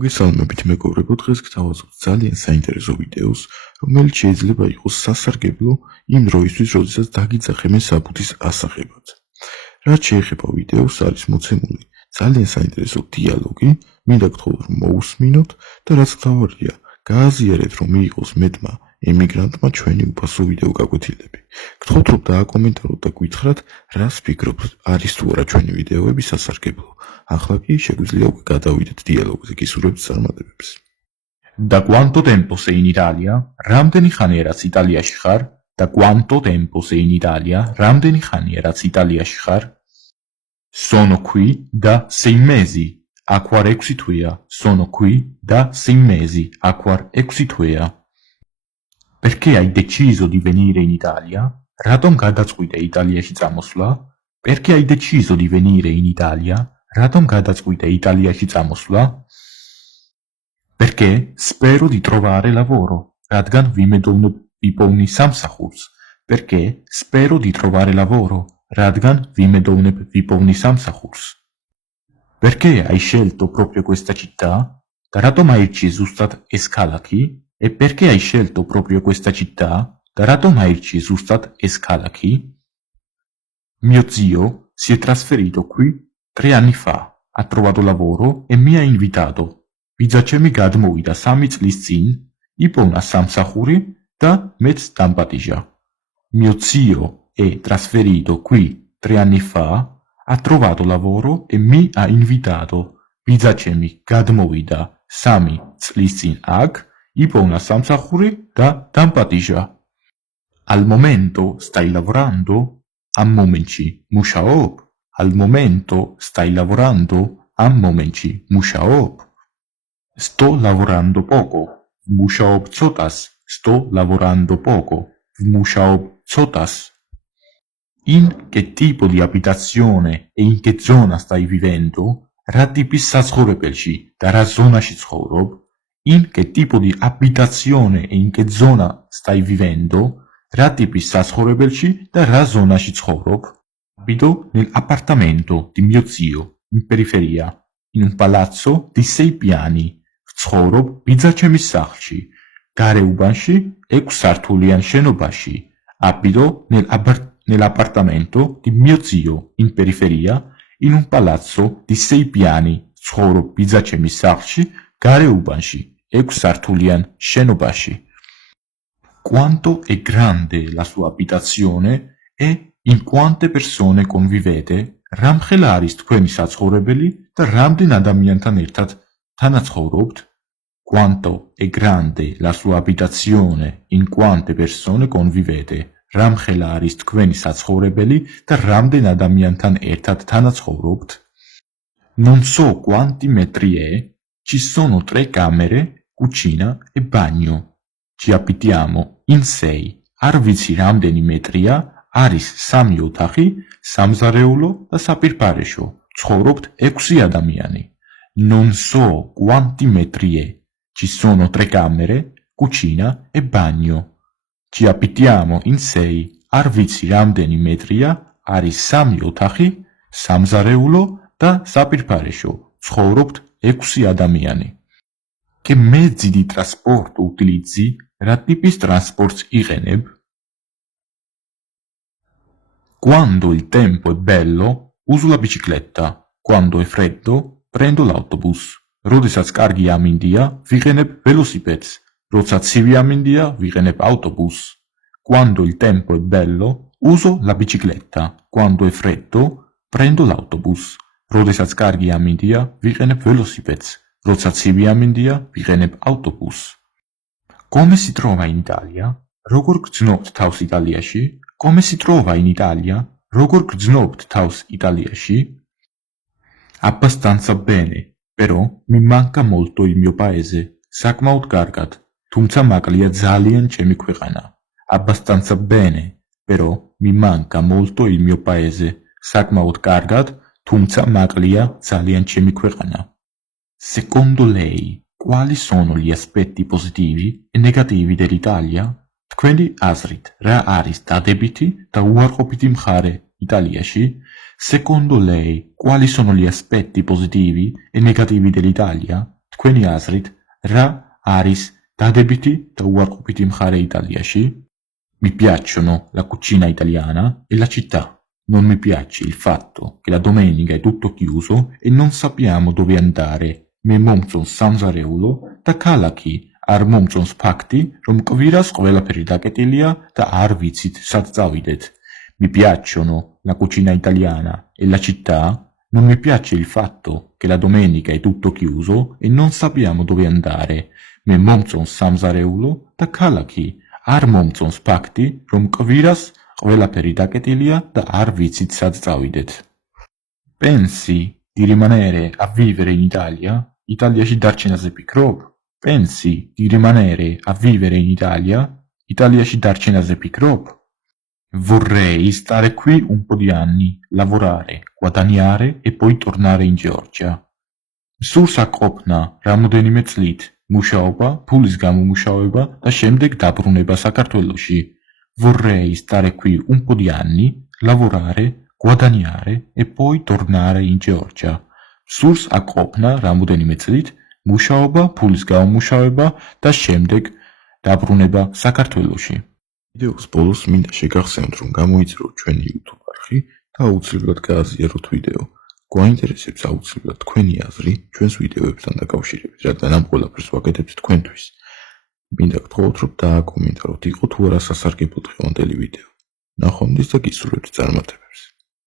მოგესალმებით მეგობრებო, დღეს გთავაზობთ ძალიან საინტერესო ვიდეოს, რომელიც შეიძლება იყოს სასარგებლო იმ დროისთვის, როდესაც დაგიძახებენ საბუთის ასაღებად. რაც შეეხება ვიდეოს, არის მოცემული ძალიან საინტერესო დიალოგი, მინდა გთხოვთ რომ მოусმინოთ და რაც თავარია, გააზიარეთ რომ მიიღოს მეტმა ემიგრანტმა ჩვენი უფასო ვიდეო გაკვეთილები. გთხოვთ რომ დააკომენტაროთ და გითხრათ, რას ფიქრობთ, არის თუ არა ჩვენი ვიდეოები სასარგებლო. ახლა კი შეგვიძლია უკვე გადავიდეთ დიალოგზე, გისურვებთ წარმატებებს. Da quanto tempo sei in Italia? რამდენი ხანია რაც იტალიაში ხარ? Da quanto tempo sei in Italia? რამდენი ხანია რაც იტალიაში ხარ? Sono qui da 6 mesi. აქ ვარ 6 თვეა. Sono qui da 6 mesi. აქ ვარ 6 თვეა. Perché hai deciso di venire in Italia? რატომ გადაწყვიტე იტალიაში წამოსვლა? Perché hai deciso di venire in Italia? რატომ გადაწყვიტე იტალიაში წამოსვლა? Perché spero di trovare lavoro. რადგან ვიმედოვნებ ვიპოვნი სამსახურს. Perché spero di trovare lavoro. რადგან ვიმედოვნებ ვიპოვნი სამსახურს. Perché hai scelto proprio questa città? და რატომ აირჩიე ზუსტად ეს ქალაქი? E perché hai scelto proprio questa città? Da რატომ აირჩიე ზუსტად ეს ქალაქი? Mio zio si è trasferito qui 3 anni fa. Ha trovato lavoro e mi ha invitato. Ბიძაჩემი გადმოვიდა 3 წლის წინ, იპოვნა სამსახური და მეც დამპატიჟა. Mio zio è trasferito qui 3 anni fa. Ha trovato lavoro e mi ha invitato. ბიძაჩემი გადმოვიდა 3 წლის წინ აქ, იპოვნა სამსახური და დამპატიჟა. Al momento stai lavorando? Am momentში მუშაობ? Al momento stai lavorando? Am momentში მუშაობ? Sto lavorando poco. Vmუშაობ ცოტას. Sto lavorando poco. Vmუშაობ ცოტას. In che tipo di abitazione e in che zona stai vivendo? რა ტიპის საცხოვრებელში და რა ზონაში ცხოვრობ? In che tipo di abitazione e in che zona stai vivendo? რა ტიპის საცხოვრებელში და რა ზონაში ცხოვრობ? Abito nell'appartamento di mio zio, in periferia, in un palazzo di 6 piani. ცხოვრობ ბიძაჩემის სახლში, გარეუბანში 6 სართულიან შენობაში. Abito nell'appartamento di mio zio, in periferia, in un palazzo di 6 piani. ცხოვრობ ბიძაჩემის სახლში, გარეუბანში 6 სართულიან შენობაში. Quanto è grande la sua abitazione e in quante persone convivete? რამხელა არის თქვენი საცხოვრებელი და რამდენ ადამიანთან ერთად თანაცხოვრობთ? Quanto è grande la sua abitazione, in quante persone convivete? რამხელა არის თქვენი საცხოვრებელი და რამდენ ადამიანთან ერთად თანაცხოვრობთ? Non so quanti metri è. Ci sono 3 camere, cucina e bagno. Ci abitiamo in 6. არ ვიცი რამდენი მეტრია, არის 3 ოთახი, სამზარეულო და საპირფარეშო. ცხოვრობთ 6 ადამიანი. Non so quanti metri è. Ci sono 3 camere, cucina e bagno. Ci abitiamo in 6. არ ვიცი რამდენი მეტრია, არის 3 ოთახი, სამზარეულო და საპირფარეშო. ცხოვრობთ 6 ადამიანი. Che mezzi di trasporto utilizzi? რა ტიპის ტრანსპორტს იყენებ? Quando il tempo è bello, uso la bicicletta. Quando è freddo, prendo l'autobus. როდესაც კარგი ამინდია, ვიყენებ ველოსიპედს. როცა ცივი ამინდია, ვიყენებ ავტობუსს. Quando il tempo è bello, uso la bicicletta. Quando è freddo, prendo l'autobus. როდესაც კარგი ამინდია, ვიყენებ ველოსიპედს. როცა ცივი ამინდია, ვიყენებ ავტობუსს. Come si trova in Italia? როგორ გრძნობთ თავს იტალიაში? Come si trova in Italia? როგორ გრძნობთ თავს იტალიაში? Abbastanza bene, però mi manca molto il mio paese. საკმაოდ კარგად, თუმცა მაკლია ძალიან ჩემი ქვეყანა. Abbastanza bene, però mi manca molto il mio paese. საკმაოდ კარგად, თუმცა მაკლია ძალიან ჩემი ქვეყანა. Secondo lei, quali sono gli aspetti positivi e negativi dell'Italia? თქვენი აზრით, რა არის დადებითი და უარყოფითი მხარე იტალიაში? Secondo lei, quali sono gli aspetti positivi e negativi dell'Italia? თქვენი აზრით, რა არის დადებითი და უარყოფითი მხარე Იტალიაში? Mi piacciono la cucina italiana e la città. Non mi piace il fatto che la domenica è tutto chiuso e non sappiamo dove andare. Me momწონს სამზარეულო და ქალაქი არ მომწონს ფაქტი, რომ კვირას ყველაფერი დაკეტილია და არ ვიცით სად წავიდეთ. Mi piacciono la cucina italiana e la città. Non mi piace il fatto che la domenica è tutto chiuso e non sappiamo dove andare. Me momწონს სამზარეულო და ქალაქი არ მომწონს ფაქტი, რომ კვირას ყველაფერი დაკეტილია და არ ვიცით სად წავიდეთ. Pensi di rimanere a vivere in Italia? Იტალიაში დარჩენაზე ფიქრობ? Pensi di rimanere a vivere in Italia? Იტალიაში დარჩენაზე ფიქრობ? Vorrei stare qui un po' di anni, lavorare, guadagnare e poi tornare in Georgia. Სურს აქ ყოფნა რამოდენიმე წლით, მუშაობა, ფულის გამომუშავება და შემდეგ დაბრუნება საქართველოში. Vorrei stare qui un po' di anni, lavorare, guadagnare e poi tornare in Georgia. Სურს აქ ყოფნა რამოდენიმე წლით, მუშაობა, ფულის გამომუშავება და შემდეგ დაბრუნება საქართველოში. ვიდეოს ბოლოს მინდა შეგახსენოთ, რომ გამოიწეროთ ჩვენი YouTube არხი და აუცილებლად გააზიაროთ ვიდეო. გვაინტერესებს აუცილებლად თქვენი აზრი ჩვენს ვიდეოებთან დაკავშირებით, რადგან ამ ყველაფერს ვაკეთებთ თქვენთვის. მინდა გთხოვოთ, რომ დააკომენტაროთ, იყო თუ არა სასარგებლო დღევანდელი ვიდეო. ნახვამდის და გისურვებთ წარმატებებს.